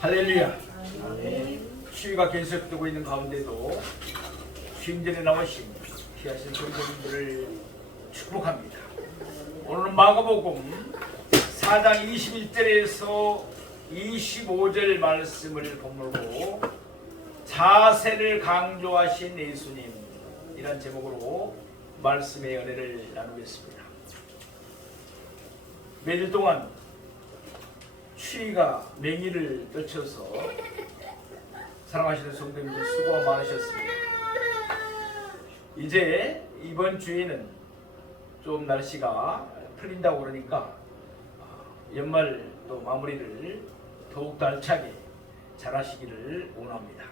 할렐루야. 추위가 계속되고 있는 가운데도 주님 전에 나오신 귀하신 성도님들을 축복합니다. 오늘은 마가복음 4장 21절에서 25절 말씀을 본문으로 자세를 강조하신 예수님 이란 제목으로 말씀의 은혜를 나누겠습니다. 매일 동안 추위가 맹위를 떨쳐서 사랑하시는 성도님들 수고가 많으셨습니다. 이제 이번 주에는 좀 날씨가 풀린다고 그러니까 연말 또 마무리를 더욱 알차게 잘 하시기를 원합니다.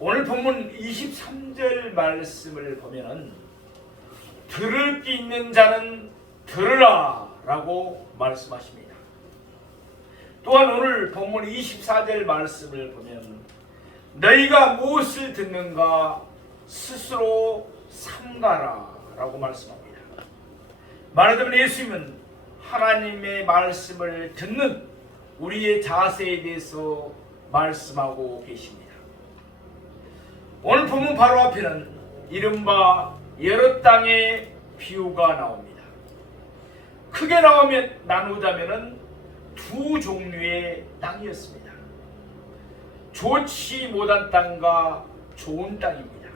오늘 본문 23절 말씀을 보면은 들을 귀 있는 자는 들으라 라고 말씀하십니다. 또한 오늘 본문 24절 말씀을 보면 너희가 무엇을 듣는가 스스로 삼가라 라고 말씀합니다. 말하자면 예수님은 하나님의 말씀을 듣는 우리의 자세에 대해서 말씀하고 계십니다. 오늘 본문 바로 앞에는 이른바 여러 땅의 비유가 나옵니다. 크게 나누자면은 두 종류의 땅이었습니다. 좋지 못한 땅과 좋은 땅입니다.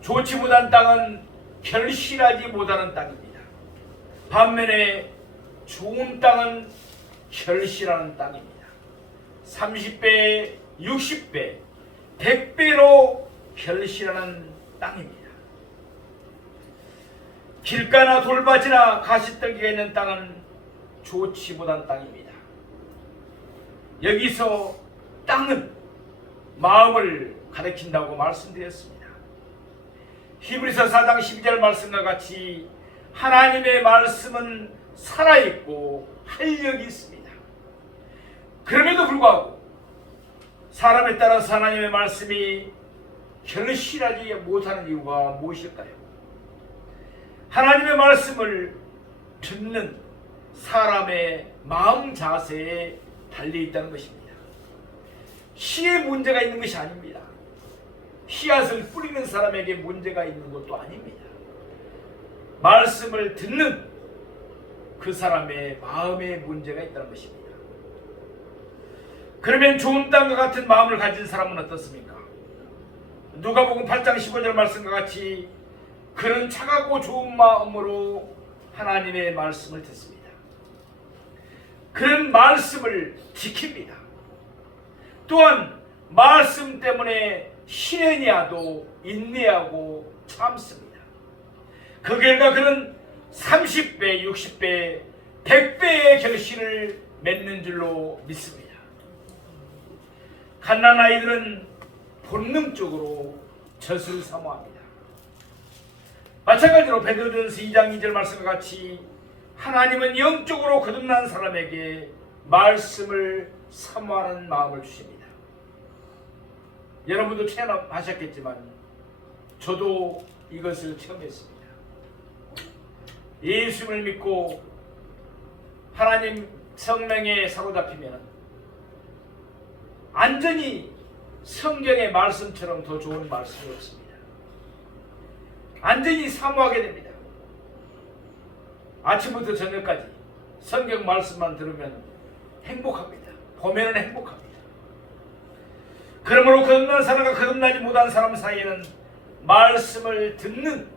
좋지 못한 땅은 결실하지 못하는 땅입니다. 반면에 좋은 땅은 결실하는 땅입니다. 30배, 60배, 100배로 결실하는 땅입니다. 길가나 돌밭이나 가시떨기가 있는 땅은 좋지 못한 땅입니다. 여기서 땅은 마음을 가리킨다고 말씀드렸습니다. 히브리서 4장 12절 말씀과 같이 하나님의 말씀은 살아있고 활력이 있습니다. 그럼에도 불구하고 사람에 따라서 하나님의 말씀이 결실하지 못하는 이유가 무엇일까요? 하나님의 말씀을 듣는 사람의 마음 자세에 달려있다는 것입니다. 씨에 문제가 있는 것이 아닙니다. 씨앗을 뿌리는 사람에게 문제가 있는 것도 아닙니다. 말씀을 듣는 그 사람의 마음에 문제가 있다는 것입니다. 그러면 좋은 땅과 같은 마음을 가진 사람은 어떻습니까? 누가복음 8장 15절 말씀과 같이 그는 차가고 좋은 마음으로 하나님의 말씀을 듣습니다. 그는 말씀을 지킵니다. 또한 말씀 때문에 시련이 와도 인내하고 참습니다. 그 결과 그는 30배, 60배, 100배의 결실을 맺는 줄로 믿습니다. 갓난아이들은 본능적으로 젖을 사모합니다. 마찬가지로 베드로전서 2장 2절 말씀과 같이 하나님은 영적으로 거듭난 사람에게 말씀을 사모하는 마음을 주십니다. 여러분도 체험하셨겠지만 저도 이것을 체험했습니다. 예수를 믿고 하나님 성령에 사로잡히면 완전히 성경의 말씀처럼 더 좋은 말씀이 없습니다. 완전히 사모하게 됩니다. 아침부터 저녁까지 성경 말씀만 들으면 행복합니다. 보면은 행복합니다. 그러므로 거듭난 사람과 거듭나지 못한 사람 사이에는 말씀을 듣는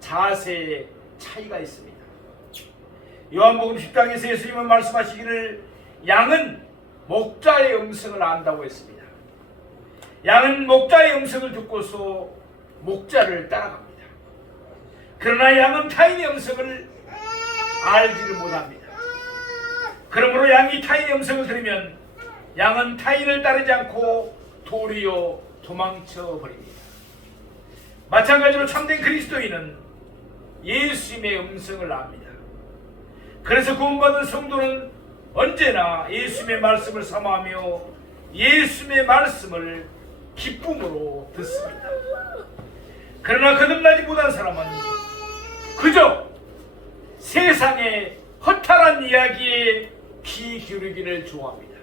자세의 차이가 있습니다. 요한복음 10장에서 예수님은 말씀하시기를 양은 목자의 음성을 안다고 했습니다. 양은 목자의 음성을 듣고서 목자를 따라갑니다. 그러나 양은 타인의 음성을 알지를 못합니다. 그러므로 양이 타인의 음성을 들으면 양은 타인을 따르지 않고 도리어 도망쳐 버립니다. 마찬가지로 참된 그리스도인은 예수님의 음성을 압니다. 그래서 구원받은 성도는 언제나 예수님의 말씀을 사모하며 예수님의 말씀을 기쁨으로 듣습니다. 그러나 거듭나지 못한 사람은 그저 세상의 허탈한 이야기에 귀 기울이기를 좋아합니다.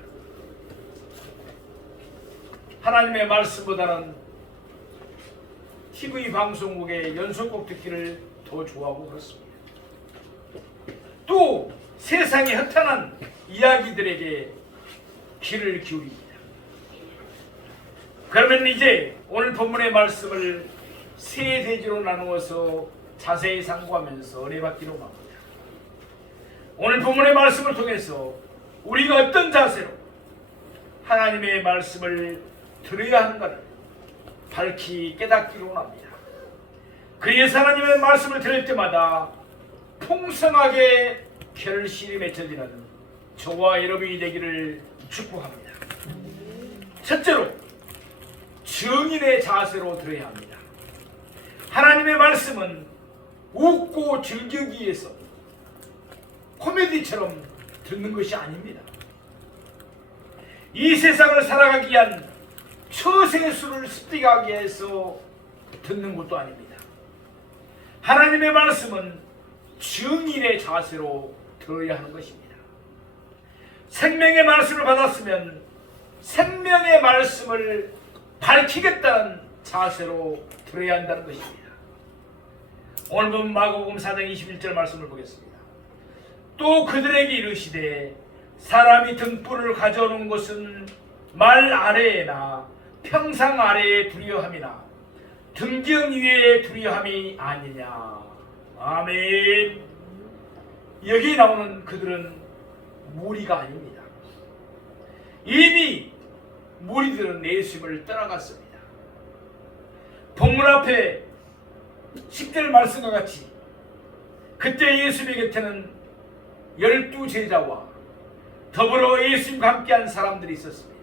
하나님의 말씀보다는 TV 방송국의 연속곡 듣기를 더 좋아하고 그렇습니다. 또 세상의 허탄한 이야기들에게 귀를 기울입니다. 그러면 이제 오늘 본문의 말씀을 세 대지로 나누어서 자세히 상고하면서 은혜 받기로 합니다. 오늘 본문의 말씀을 통해서 우리가 어떤 자세로 하나님의 말씀을 들어야 하는가를 밝히 깨닫기로 합니다. 그래서 하나님의 말씀을 들을 때마다 풍성하게 결실이 맺혀지는 저와 여러분이 되기를 축복합니다. 첫째로 증인의 자세로 들어야 합니다. 하나님의 말씀은 웃고 즐기기 위해서 코미디처럼 듣는 것이 아닙니다. 이 세상을 살아가기 위한 처세술을 습득하기 위해서 듣는 것도 아닙니다. 하나님의 말씀은 증인의 자세로 들어야 하는 것입니다. 생명의 말씀을 받았으면 생명의 말씀을 밝히겠다는 자세로 들어야 한다는 것입니다. 오늘 본 마가복음 4장 21절 말씀을 보겠습니다. 또 그들에게 이르시되 사람이 등불을 가져오는 것은 말 아래에나 평상 아래에 두려함이나 등경 위에 두려함이 아니냐. 아멘. 여기 나오는 그들은 무리가 아닙니다. 이미 무리들은 예수님을 떠나갔습니다. 본문 앞에 10절 말씀과 같이 그때 예수님의 곁에는 12제자와 더불어 예수님과 함께한 사람들이 있었습니다.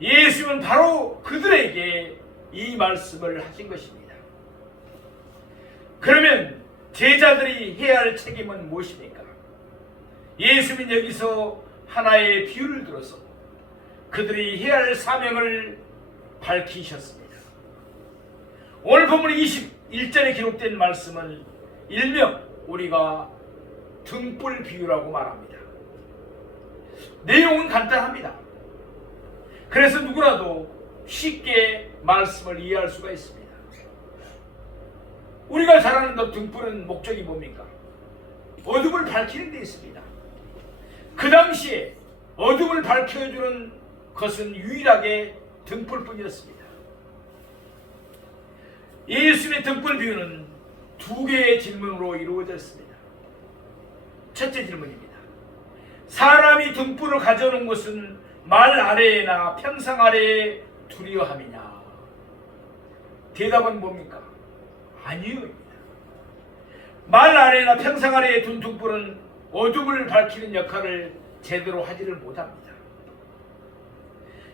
예수님은 바로 그들에게 이 말씀을 하신 것입니다. 그러면 제자들이 해야 할 책임은 무엇입니까? 예수님은 여기서 하나의 비유를 들어서 그들이 해야 할 사명을 밝히셨습니다. 오늘 본문 21절에 기록된 말씀을 일명 우리가 등불 비유라고 말합니다. 내용은 간단합니다. 그래서 누구라도 쉽게 말씀을 이해할 수가 있습니다. 우리가 잘 아는 등불은 목적이 뭡니까? 어둠을 밝히는 데 있습니다. 그 당시에 어둠을 밝혀주는 것은 유일하게 등불뿐이었습니다. 예수님의 등불 비유는 두 개의 질문으로 이루어졌습니다. 첫째 질문입니다. 사람이 등불을 가져오는 것은 말 아래에나 평상 아래에 두려함이냐? 대답은 뭡니까? 아니요입니다. 말 아래나 평상 아래에 둔 등불은 어둠을 밝히는 역할을 제대로 하지를 못합니다.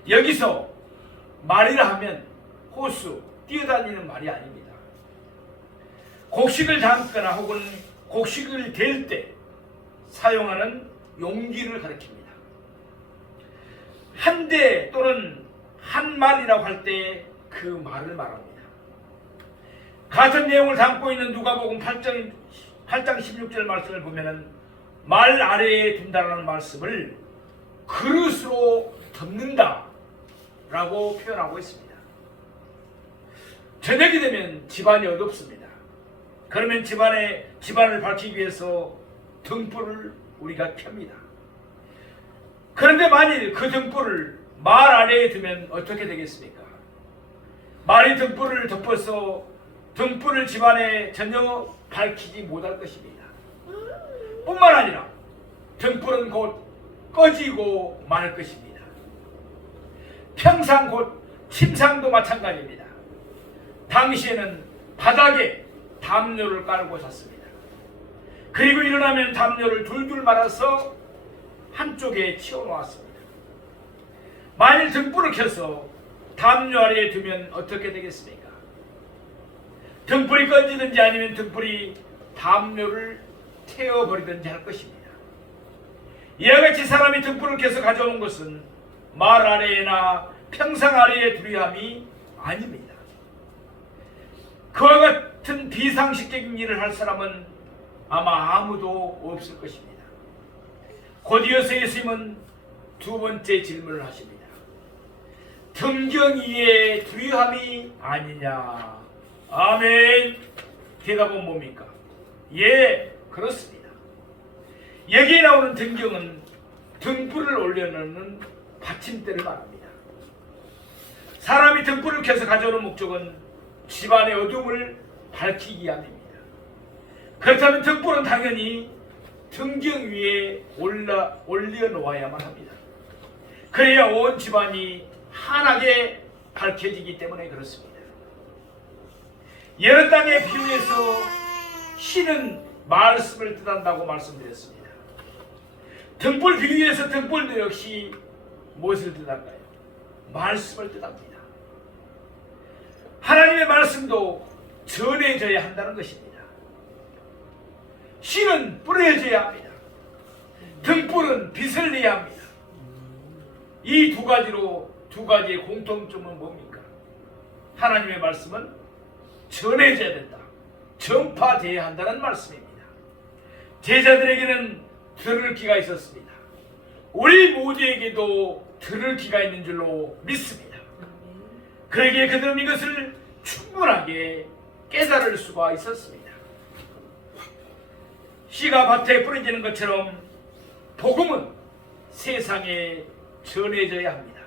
여기서 말이라 하면 호수, 뛰어다니는 말이 아닙니다. 곡식을 담거나 혹은 곡식을 댈 때 사용하는 용기를 가리킵니다. 한 대 또는 한 말이라고 할 때 그 말을 말합니다. 같은 내용을 담고 있는 누가복음 8장 16절 말씀을 보면은 말 아래에 둔다라는 말씀을 그릇으로 덮는다 라고 표현하고 있습니다. 저녁이 되면 집안이 어둡습니다. 그러면 집안을 밝히기 위해서 등불을 우리가 켭니다. 그런데 만일 그 등불을 말 아래에 두면 어떻게 되겠습니까? 말이 등불을 덮어서 등불을 집안에 전혀 밝히지 못할 것입니다. 뿐만 아니라 등불은 곧 꺼지고 말 것입니다. 평상 곧 침상도 마찬가지입니다. 당시에는 바닥에 담요를 깔고 잤습니다. 그리고 일어나면 담요를 둘둘 말아서 한쪽에 치워놓았습니다. 만일 등불을 켜서 담요 아래에 두면 어떻게 되겠습니까? 등불이 꺼지든지 아니면 등불이 담요를 태워버리든지 할 것입니다. 이와 같이 사람이 등불을 켜서 가져오는 것은 말 아래나 평상 아래에 두려함이 아닙니다. 그와 같은 비상식적인 일을 할 사람은 아마 아무도 없을 것입니다. 곧이어서 예수님은 두 번째 질문을 하십니다. 등경 위에 두려함이 아니냐? 아멘. 대답은 뭡니까? 예, 그렇습니다. 여기에 나오는 등경은 등불을 올려놓는 받침대를 말합니다. 사람이 등불을 켜서 가져오는 목적은 집안의 어둠을 밝히기 위함입니다. 그렇다면 등불은 당연히 등경 위에 올려놓아야만 합니다. 그래야 온 집안이 환하게 밝혀지기 때문에 그렇습니다. 여러 땅의 비유에서 신은 말씀을 뜻한다고 말씀드렸습니다. 등불 비유에서 등불도 역시 무엇을 뜻할까요? 말씀을 뜻합니다. 하나님의 말씀도 전해져야 한다는 것입니다. 신은 뿌려져야 합니다. 등불은 빛을 내야 합니다. 이 두 가지의 공통점은 뭡니까? 하나님의 말씀은 전해져야 된다. 전파되어야 한다는 말씀입니다. 제자들에게는 들을 귀가 있었습니다. 우리 모두에게도 들을 귀가 있는 줄로 믿습니다. 그러기에 그들은 이것을 충분하게 깨달을 수가 있었습니다. 씨가 밭에 뿌려지는 것처럼 복음은 세상에 전해져야 합니다.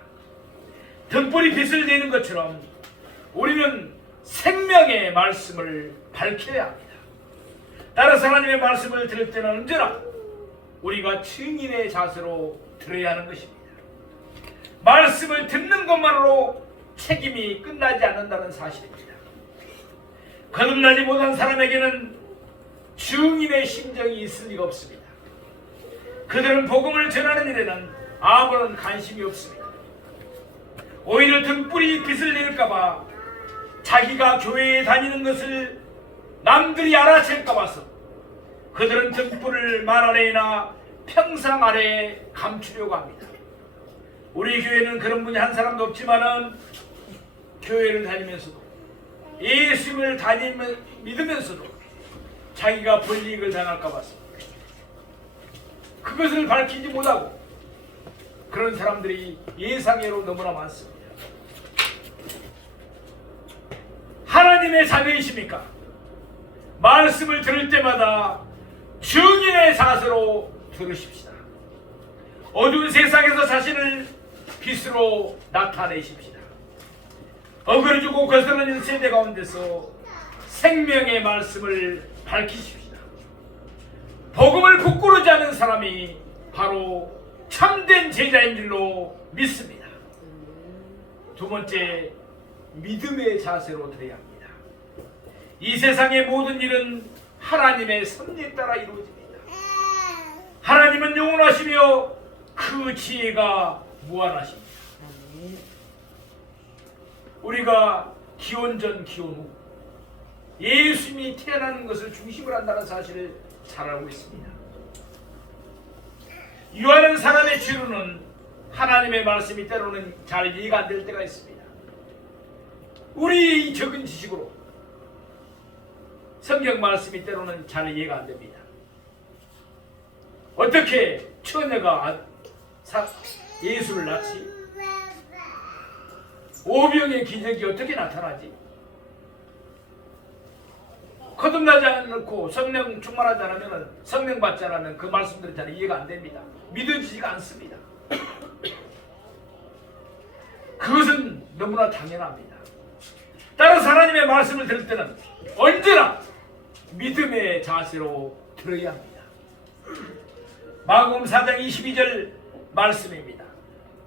등불이 빛을 내는 것처럼 우리는 생명의 말씀을 밝혀야 합니다. 따라서 하나님의 말씀을 들을 때는 언제나 우리가 증인의 자세로 들어야 하는 것입니다. 말씀을 듣는 것만으로 책임이 끝나지 않는다는 사실입니다. 거듭나지 못한 사람에게는 증인의 심정이 있을 리가 없습니다. 그들은 복음을 전하는 일에는 아무런 관심이 없습니다. 오히려 등불이 빛을 낼까봐 자기가 교회에 다니는 것을 남들이 알아챌까 봐서 그들은 등불을 말 아래나 평상 아래에 감추려고 합니다. 우리 교회는 그런 분이 한 사람도 없지만은 교회를 다니면서도 예수님을 믿으면서도 자기가 불이익을 당할까 봐서 그것을 밝히지 못하고 그런 사람들이 예상외로 너무나 많습니다. 하나님의 자녀이십니까? 말씀을 들을 때마다 증인의 자세로 들으십시다. 어두운 세상에서 자신을 빛으로 나타내십시다. 어그러지고 거스르는 세대 가운데서 생명의 말씀을 밝히십시다. 복음을 부끄러지 않은 사람이 바로 참된 제자인 줄로 믿습니다. 두 번째, 믿음의 자세로 들어야 합니다. 이 세상의 모든 일은 하나님의 섭리에 따라 이루어집니다. 하나님은 영원하시며 그 지혜가 무한하십니다. 우리가 기원 전 기원 후 예수님이 태어나는 것을 중심으로 한다는 사실을 잘 알고 있습니다. 유하는 사람의 죄로는 하나님의 말씀이 때로는 잘 이해가 안 될 때가 있습니다. 우리 적은 지식으로 성경 말씀이 때로는 잘 이해가 안 됩니다. 어떻게 처녀가 예수를 낳지? 오병의 기적이 어떻게 나타나지? 거듭나지 않고 성령 충만하지 않으면 성령 받지 않으면 그 말씀들이 잘 이해가 안 됩니다. 믿어지지가 않습니다. 그것은 너무나 당연합니다. 따라서 하나님의 말씀을 들을 때는 언제나 믿음의 자세로 들어야 합니다. 마가복음 4장 22절 말씀입니다.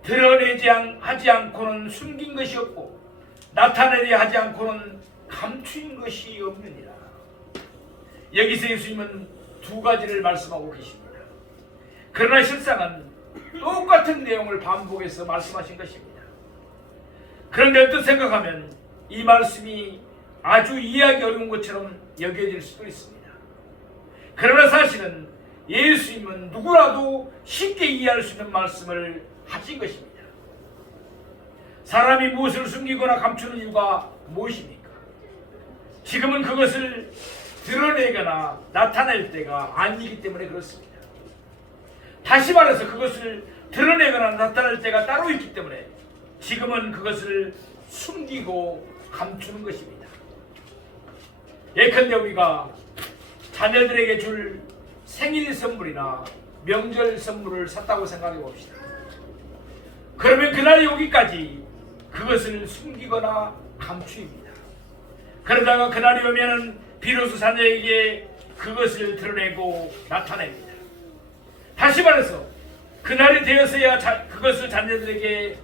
드러내지 하지 않고는 숨긴 것이 없고 나타내려 하지 않고는 감추인 것이 없느니라. 여기서 예수님은 두 가지를 말씀하고 계십니다. 그러나 실상은 똑같은 내용을 반복해서 말씀하신 것입니다. 그런데 어떤 생각하면 이 말씀이 아주 이해하기 어려운 것처럼 여겨질 수도 있습니다. 그러나 사실은 예수님은 누구라도 쉽게 이해할 수 있는 말씀을 하신 것입니다. 사람이 무엇을 숨기거나 감추는 이유가 무엇입니까? 지금은 그것을 드러내거나 나타낼 때가 아니기 때문에 그렇습니다. 다시 말해서 그것을 드러내거나 나타낼 때가 따로 있기 때문에 지금은 그것을 숨기고 감추는 것입니다. 예컨대 우리가 자녀들에게 줄 생일 선물이나 명절 선물을 샀다고 생각해 봅시다. 그러면 그날이 오기까지 그것을 숨기거나 감추입니다. 그러다가 그날이 오면 비로소 자녀에게 그것을 드러내고 나타냅니다. 다시 말해서 그날이 되어서야 그것을 자녀들에게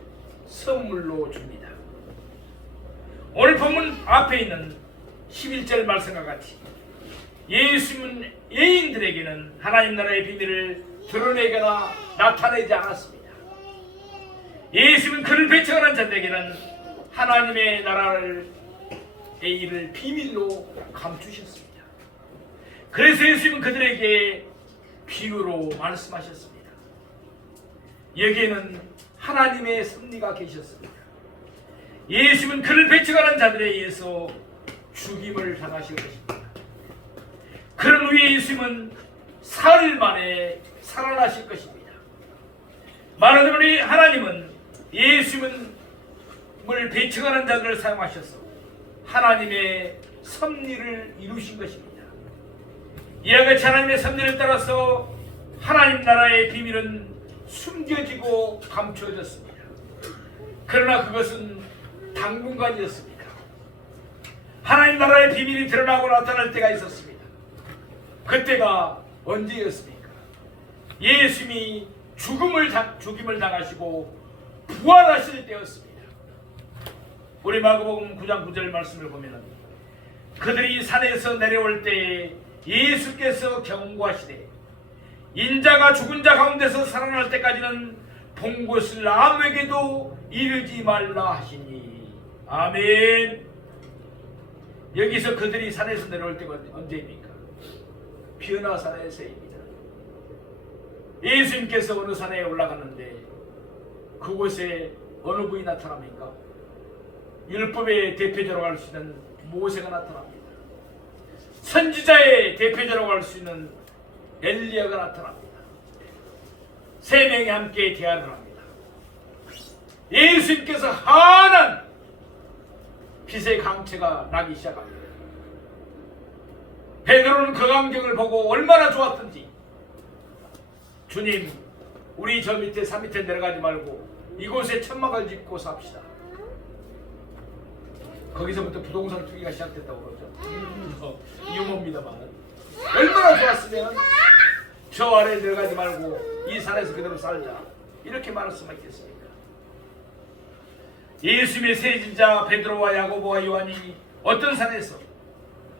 선물로 줍니다. 오늘 본문 앞에 있는 11절 말씀과 같이 예수님은 예인들에게는 하나님 나라의 비밀을 드러내거나 나타내지 않았습니다. 예수님은 그를 배척하는 자들에게는 하나님의 나라의 일을 비밀로 감추셨습니다. 그래서 예수님은 그들에게 비유로 말씀하셨습니다. 여기에는 하나님의 섭리가 계셨습니다. 예수님은 그를 배척하는 자들에 의해서 죽임을 당하실 것입니다. 그런 후에 예수님은 사흘 만에 살아나실 것입니다. 말하자면 하나님은 예수님을 배척하는 자들을 사용하셔서 하나님의 섭리를 이루신 것입니다. 이와 같이 하나님의 섭리를 따라서 하나님 나라의 비밀은 숨겨지고 감추어졌습니다. 그러나 그것은 당분간이었습니다. 하나님 나라의 비밀이 드러나고 나타날 때가 있었습니다. 그때가 언제였습니까? 예수님이 죽임을 당하시고 부활하실 때였습니다. 우리 마가복음 9장 9절 말씀을 보면 그들이 산에서 내려올 때에 예수께서 경고하시되 인자가 죽은 자 가운데서 살아날 때까지는 본 것을 아무에게도 이르지 말라 하시니. 아멘. 여기서 그들이 산에서 내려올 때가 언제입니까? 변화산에서입니다. 예수님께서 어느 산에 올라갔는데 그곳에 어느 분이 나타납니까? 율법의 대표자라고 할 수 있는 모세가 나타납니다. 선지자의 대표자라고 할 수 있는 엘리야가 나타납니다. 세 명이 함께 대화를 합니다. 예수님께서 환한 빛의 강체가 나기 시작합니다. 베드로는 그 광경을 보고 얼마나 좋았던지, 주님, 우리 저 밑에 산 밑에 내려가지 말고 이곳에 천막을 짓고 삽시다. 거기서부터 부동산 투기가 시작됐다고 그러죠. 유머입니다만 얼마나 좋았으면 저 아래에 내려가지 말고 이 산에서 그대로 살자, 이렇게 말할 수만 있겠습니까? 예수님의 세 제자 베드로와 야고보와 요한이 어떤 산에서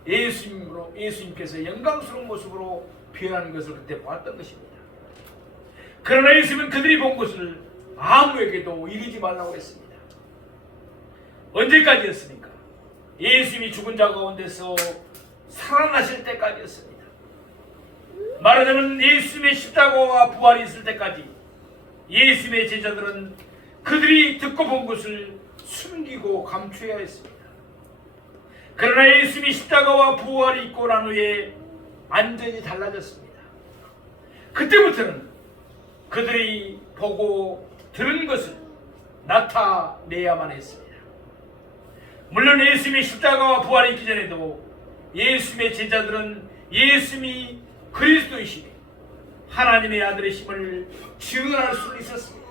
예수님께서 영광스러운 모습으로 표현하는 것을 그때 보았던 것입니다. 그러나 예수님은 그들이 본 것을 아무에게도 이르지 말라고 했습니다. 언제까지였습니까? 예수님이 죽은 자 가운데서 살아나실 때까지였습니다. 말하자면 예수님의 십자가와 부활이 있을 때까지 예수님의 제자들은 그들이 듣고 본 것을 숨기고 감추어야 했습니다. 그러나 예수님이 십자가와 부활이 있고 난 후에 완전히 달라졌습니다. 그때부터는 그들이 보고 들은 것을 나타내야만 했습니다. 물론 예수님의 십자가와 부활이 있기 전에도 예수님의 제자들은 예수님이 그리스도이시니 하나님의 아들이심을 증언할 수 있었습니다.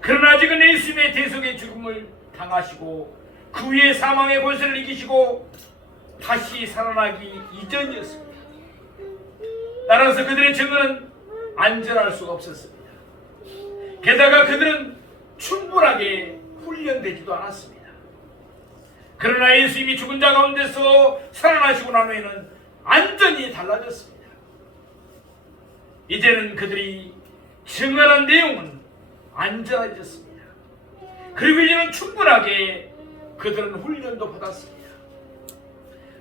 그러나 아직은 예수님의 대속의 죽음을 당하시고 그 위에 사망의 권세를 이기시고 다시 살아나기 이전이었습니다. 따라서 그들의 증언은 안전할 수가 없었습니다. 게다가 그들은 충분하게 훈련되지도 않았습니다. 그러나 예수님이 죽은 자 가운데서 살아나시고 난 후에는 완전히 달라졌습니다. 이제는 그들이 증언한 내용은 안전해졌습니다. 그리고 이제는 충분하게 그들은 훈련도 받았습니다.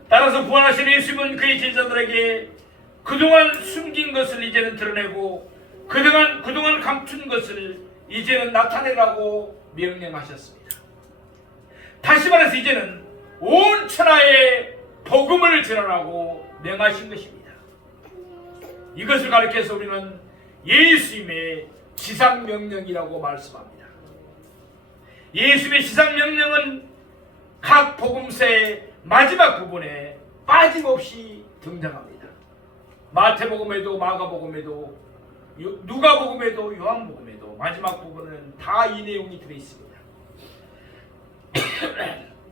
따라서 부활하신 예수님은 그의 제자들에게 그동안 숨긴 것을 이제는 드러내고 그동안 감춘 것을 이제는 나타내라고 명령하셨습니다. 다시 말해서 이제는 온 천하에 복음을 전하라고 명하신 것입니다. 이것을 가리켜서 우리는 예수님의 지상명령이라고 말씀합니다. 예수님의 지상명령은 각 복음서의 마지막 부분에 빠짐없이 등장합니다. 마태복음에도 마가복음에도 누가복음에도 요한복음에도 마지막 부분은 다 이 내용이 들어있습니다.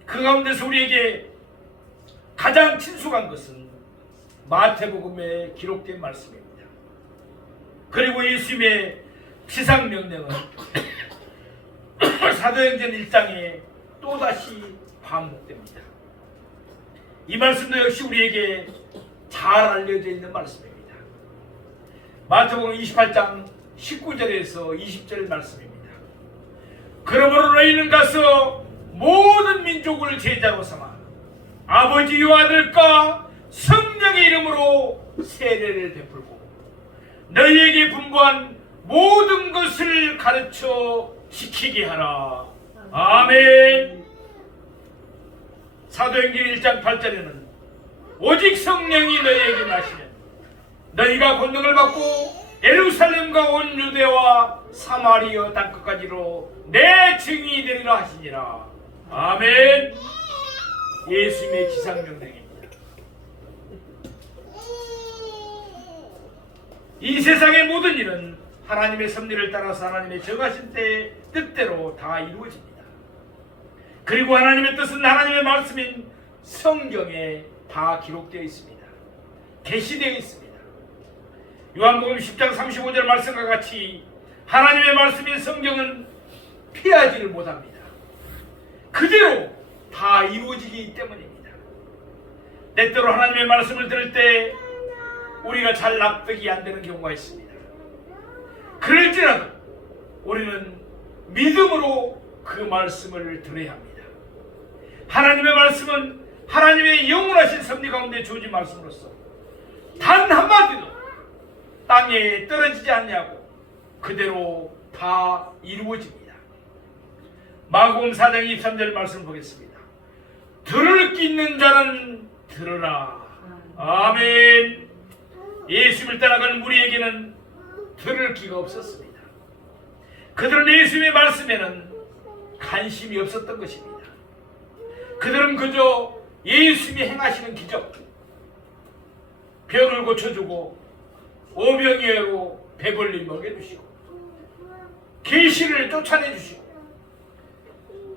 그 가운데서 우리에게 가장 친숙한 것은 마태복음에 기록된 말씀입니다. 그리고 예수님의 지상명령은 사도행전 1장에 또다시 반복됩니다. 이 말씀도 역시 우리에게 잘 알려져 있는 말씀입니다. 마태복음 28장 19절에서 20절 말씀입니다. 그러므로 너희는 가서 모든 민족을 제자로 삼아 아버지와 아들과 성령의 이름으로 세례를 베풀고 너희에게 분부한 모든 것을 가르쳐 지키게 하라. 아멘. 사도행전 1장 8절에는 오직 성령이 너희에게 나시면 너희가 권능을 받고 예루살렘과 온 유대와 사마리아 땅끝까지로 내 증인이 되리라 하시니라. 아멘. 예수님의 지상명령입니다. 이 세상의 모든 일은 하나님의 섭리를 따라서 하나님의 정하신 때의 뜻대로 다 이루어집니다. 그리고 하나님의 뜻은 하나님의 말씀인 성경에 다 기록되어 있습니다. 계시되어 있습니다. 요한복음 10장 35절 말씀과 같이 하나님의 말씀인 성경은 피하지를 못합니다. 그대로 다 이루어지기 때문입니다. 때때로 하나님의 말씀을 들을 때 우리가 잘 납득이 안 되는 경우가 있습니다. 그럴지라도 우리는 믿음으로 그 말씀을 들어야 합니다. 하나님의 말씀은 하나님의 영원하신 섭리 가운데 주어진 말씀으로서 단 한마디도 땅에 떨어지지 않냐고 그대로 다 이루어집니다. 마가복음 4장 23절 말씀을 보겠습니다. 들을 귀 있는 자는 들으라. 아멘. 예수님을 따라가는 우리에게는 들을 귀가 없었습니다. 그들은 예수님의 말씀에는 관심이 없었던 것입니다. 그들은 그저 예수님이 행하시는 기적, 병을 고쳐주고 오병이어로 배불리 먹여주시고 계시를 쫓아내주시고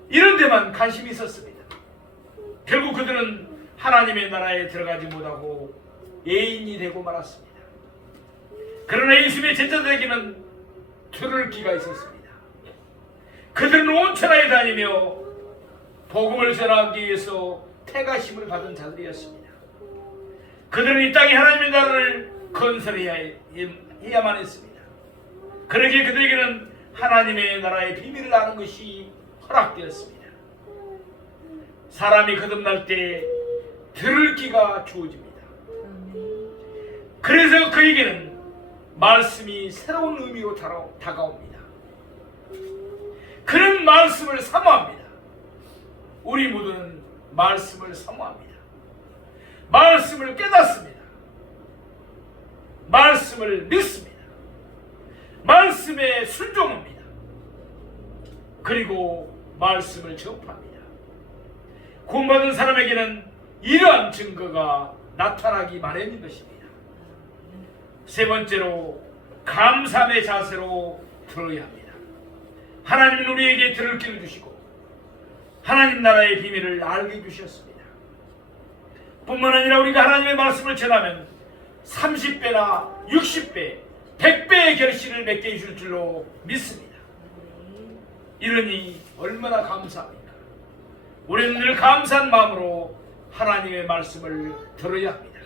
이런 데만 관심이 있었습니다. 결국 그들은 하나님의 나라에 들어가지 못하고 예인이 되고 말았습니다. 그러나 예수님의 제자들에게는 들을 귀가 있었습니다. 그들은 온 천하에 다니며 복음을 전하기 위해서 태가심을 받은 자들이었습니다. 그들은 이 땅에 하나님의 나라를 건설해야만 했습니다. 그러기에 그들에게는 하나님의 나라의 비밀을 아는 것이 허락되었습니다. 사람이 거듭날 때 들을 귀가 주어집니다. 그래서 그에게는 말씀이 새로운 의미로 다가옵니다. 그런 말씀을 사모합니다. 우리 모두는 말씀을 사모합니다. 말씀을 깨닫습니다. 말씀을 믿습니다. 말씀에 순종합니다. 그리고 말씀을 전파합니다. 구원받은 사람에게는 이러한 증거가 나타나기 마련인 것입니다. 세 번째로 감사의 자세로 들어야 합니다. 하나님은 우리에게 들을 귀를 주시고 하나님 나라의 비밀을 알게 해주셨습니다. 뿐만 아니라 우리가 하나님의 말씀을 전하면 30배나 60배, 100배의 결실을 맺게 해줄 줄로 믿습니다. 이러니 얼마나 감사합니까? 우리는 늘 감사한 마음으로 하나님의 말씀을 들어야 합니다.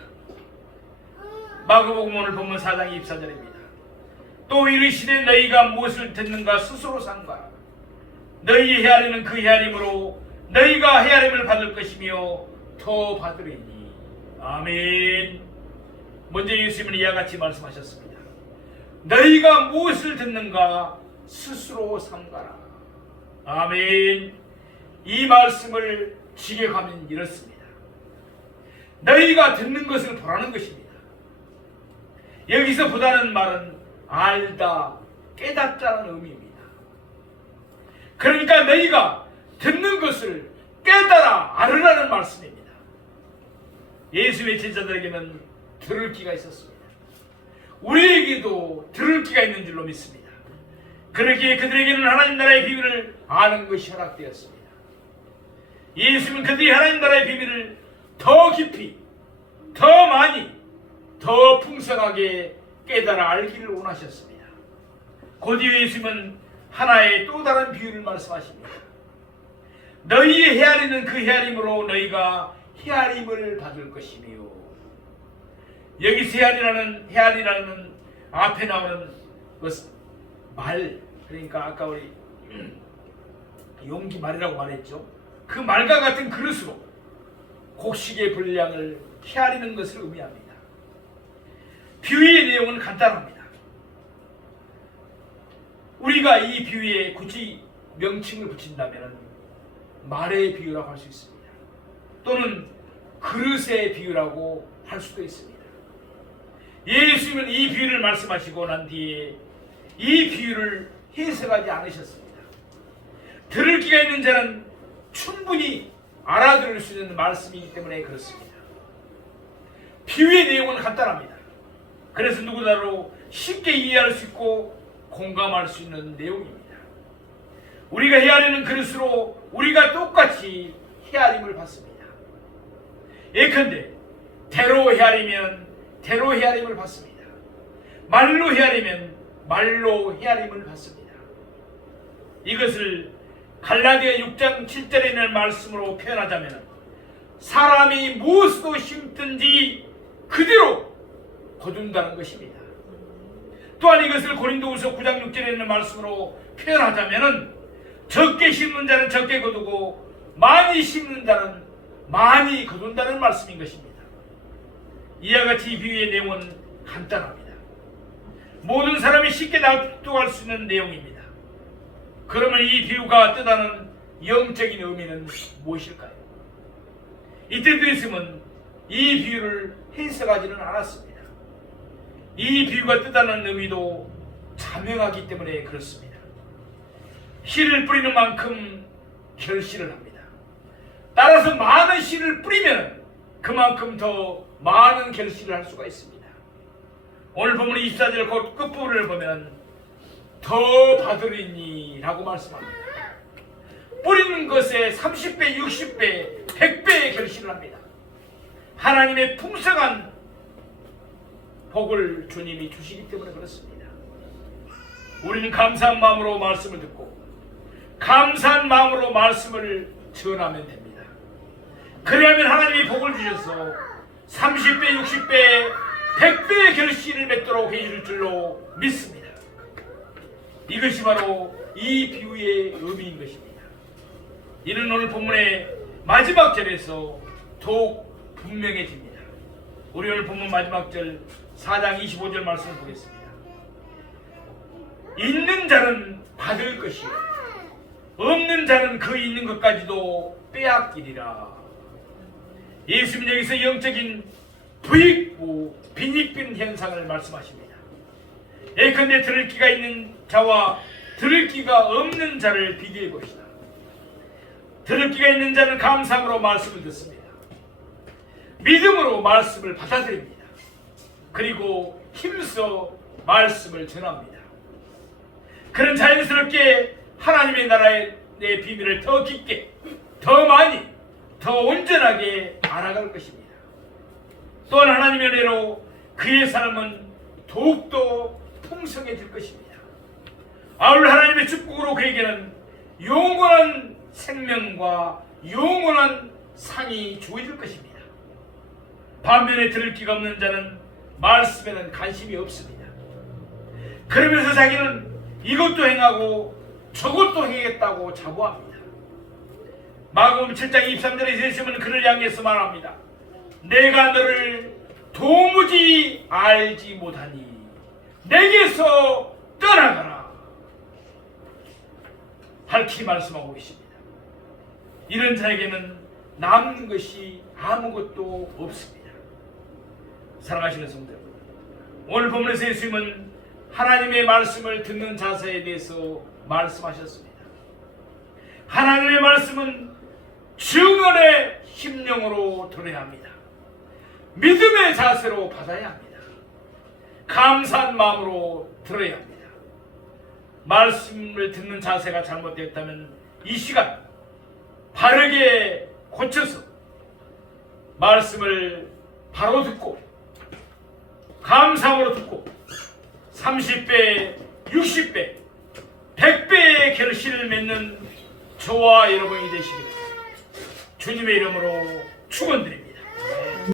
마가복음 오늘 본문 4장 24절입니다. 또 이르시되 너희가 무엇을 듣는가 스스로 삼가라. 너희의 헤아림은 그 헤아림으로 너희가 헤아림을 받을 것이며 더 받으리니. 아멘. 먼저 예수님은 이와 같이 말씀하셨습니다. 너희가 무엇을 듣는가 스스로 삼가라. 아멘. 이 말씀을 직역하면 이렇습니다. 너희가 듣는 것을 보라는 것입니다. 여기서 보다는 말은 알다, 깨닫자는 의미입니다. 그러니까 너희가 듣는 것을 깨달아 알으라는 말씀입니다. 예수의 제자들에게는 들을 귀가 있었습니다. 우리에게도 들을 귀가 있는 줄로 믿습니다. 그렇기에 그들에게는 하나님 나라의 비밀을 아는 것이 허락되었습니다. 예수님은 그들이 하나님 나라의 비밀을 더 깊이, 더 많이, 더 풍성하게 깨달아 알기를 원하셨습니다. 곧이어 예수님은 하나의 또 다른 비유를 말씀하십니다. 너희의 헤아리는 그 헤아림으로 너희가 헤아림을 받을 것이며, 여기서 헤아리라는 앞에 나오는 것은 말, 그러니까 아까 우리 용기 말이라고 말했죠. 그 말과 같은 그릇으로 곡식의 분량을 헤아리는 것을 의미합니다. 비유의 내용은 간단합니다. 우리가 이 비유에 굳이 명칭을 붙인다면 말의 비유라고 할 수 있습니다. 또는 그릇의 비유라고 할 수도 있습니다. 예수님은 이 비유를 말씀하시고 난 뒤에 이 비유를 해석하지 않으셨습니다. 들을 귀가 있는 자는 충분히 알아들을 수 있는 말씀이기 때문에 그렇습니다. 비유의 내용은 간단합니다. 그래서 누구나로 쉽게 이해할 수 있고 공감할 수 있는 내용입니다. 우리가 헤아리는 그릇으로 우리가 똑같이 헤아림을 받습니다. 예컨대 대로 헤아리면 대로 헤아림을 받습니다. 말로 헤아리면 말로 헤아림을 받습니다. 이것을 갈라디아 6장 7절에 있는 말씀으로 표현하자면 사람이 무엇으로 심든지 그대로 거둔다는 것입니다. 또한 이것을 고린도후서 9장 6절에 있는 말씀으로 표현하자면 적게 심는 자는 적게 거두고 많이 심는 자는 많이 거둔다는 말씀인 것입니다. 이와 같이 이 비유의 내용은 간단합니다. 모든 사람이 쉽게 납득할 수 있는 내용입니다. 그러면 이 비유가 뜻하는 영적인 의미는 무엇일까요? 이때 예수님은 이 비유를 해석하지는 않았습니다. 이 비유가 뜻하는 의미도 자명하기 때문에 그렇습니다. 씨를 뿌리는 만큼 결실을 합니다. 따라서 많은 씨를 뿌리면 그만큼 더 많은 결실을 할 수가 있습니다. 오늘 본문 24절 끝부분을 보면 더 받으리니 라고 말씀합니다. 뿌리는 것에 30배, 60배, 100배의 결실을 합니다. 하나님의 풍성한 복을 주님이 주시기 때문에 그렇습니다. 우리는 감사한 마음으로 말씀을 듣고 감사한 마음으로 말씀을 전하면 됩니다. 그래야만 하나님이 복을 주셔서 30배, 60배, 100배의 결실을 맺도록 해줄 줄로 믿습니다. 이것이 바로 이 비유의 의미인 것입니다. 이는 오늘 본문의 마지막 절에서 더욱 분명해집니다. 우리 오늘 본문 마지막 절 4장 25절 말씀을 보겠습니다. 있는 자는 받을 것이요 없는 자는 그 있는 것까지도 빼앗기리라. 예수님은 여기서 영적인 부익부 빈익빈 현상을 말씀하십니다. 예컨대 들을 귀가 있는 자와 들을 귀가 없는 자를 비교해 봅시다. 들을 귀가 있는 자는 감사함으로 말씀을 듣습니다. 믿음으로 말씀을 받아들입니다. 그리고 힘써 말씀을 전합니다. 그런 자연스럽게 하나님의 나라의 비밀을 더 깊게, 더 많이, 더 온전하게 알아갈 것입니다. 또한 하나님의 은혜로 그의 삶은 더욱더 풍성해질 것입니다. 아울 하나님의 축복으로 그에게는 영원한 생명과 영원한 상이 주어질 것입니다. 반면에 들을 귀가 없는 자는 말씀에는 관심이 없습니다. 그러면서 자기는 이것도 행하고 저것도 행하겠다고 자부합니다. 마가복음 7장 23절에 예수님은 그를 향해서 말합니다. 내가 너를 도무지 알지 못하니 내게서 떠나가라. 밝히 말씀하고 계십니다. 이런 자에게는 남는 것이 아무것도 없습니다. 사랑하시는 성도 여러분, 오늘 본문에서 예수님은 하나님의 말씀을 듣는 자세에 대해서 말씀하셨습니다. 하나님의 말씀은 증언의 심령으로 들어야 합니다. 믿음의 자세로 받아야 합니다. 감사한 마음으로 들어야 합니다. 말씀을 듣는 자세가 잘못됐다면 이 시간 바르게 고쳐서 말씀을 바로 듣고 감사함으로 듣고 30배, 60배, 100배의 결실을 맺는 저와 여러분이 되시기를 주님의 이름으로 축원드립니다.